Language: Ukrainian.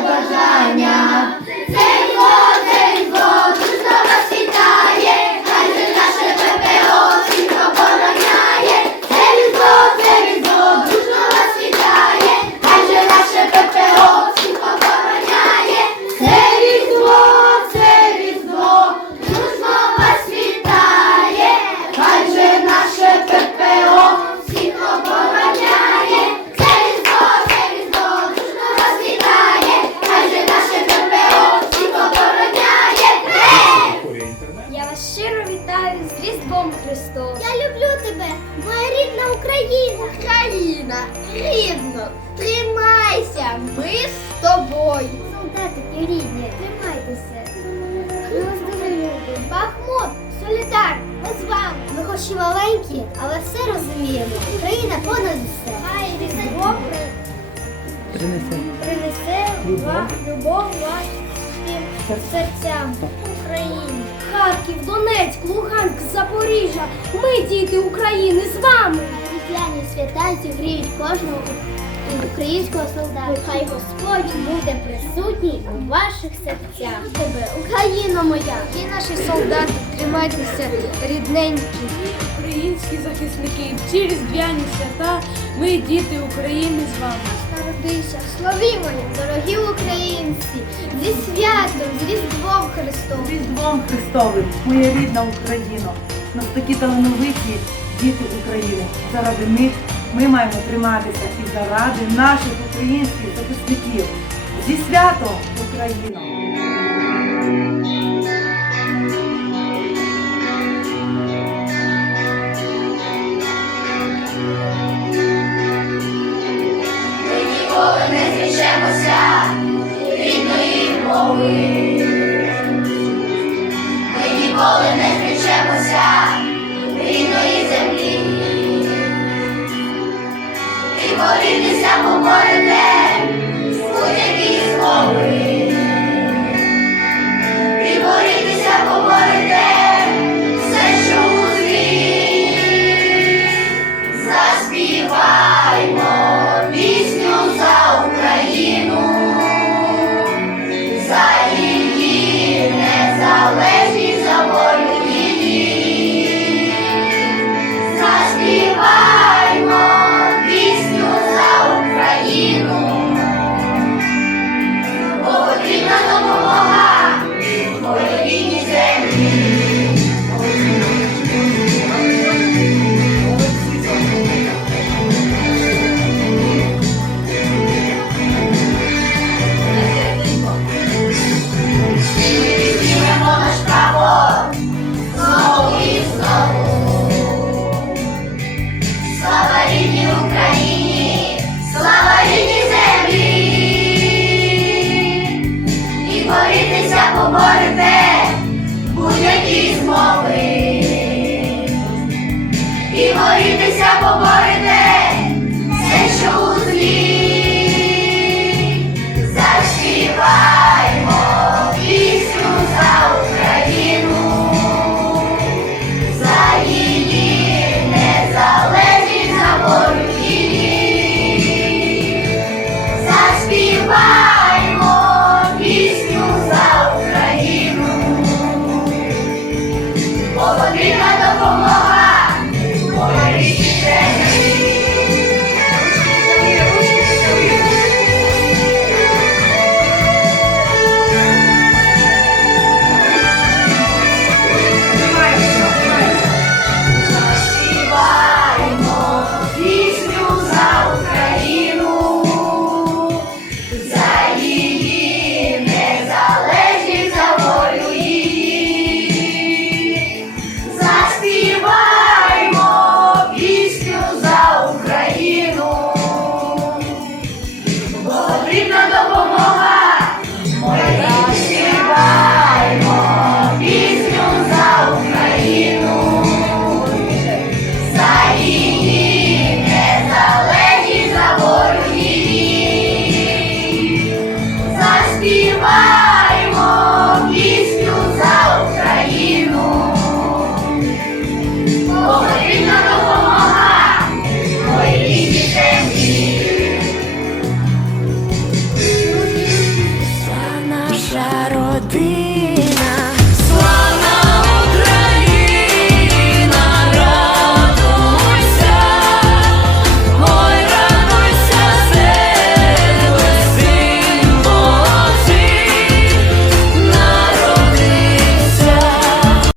бажання. Христос. Я люблю тебе, моя рідна Україна. Україна, рідно, тримайся, ми з тобою. Солдатики рідні, тримайтеся. Ми вас дуже любимо. Бахмут, солідар, ми з вами. Ми хоч і маленькі, але все розуміємо. Україна понад усе. Хай різдво принесе. Принесе вам любов вашим серцям. Україні. Харків, Запоріжжя. Ми, діти України, з вами. Різдвяні свята зігріють кожного українського солдата. Хай Господь буде присутній у ваших серцях. Тебе, Україна моя! І наші солдати, тримайтеся рідненькі. Українські захисники, в ці різдвяні свята ми, діти України, з вами. Народися, славімо, дорогі українці, зі святом, з Різдвом Христовим. Різдвом Христовим, моя рідна Україна. Нас такі талановиті діти України. Заради них ми маємо триматися і заради наших українських захисників. Зі святом зречемося рідної мови. Ми ніколи не Why? Поборете будь-які змови. І борітися поборете все, що у 地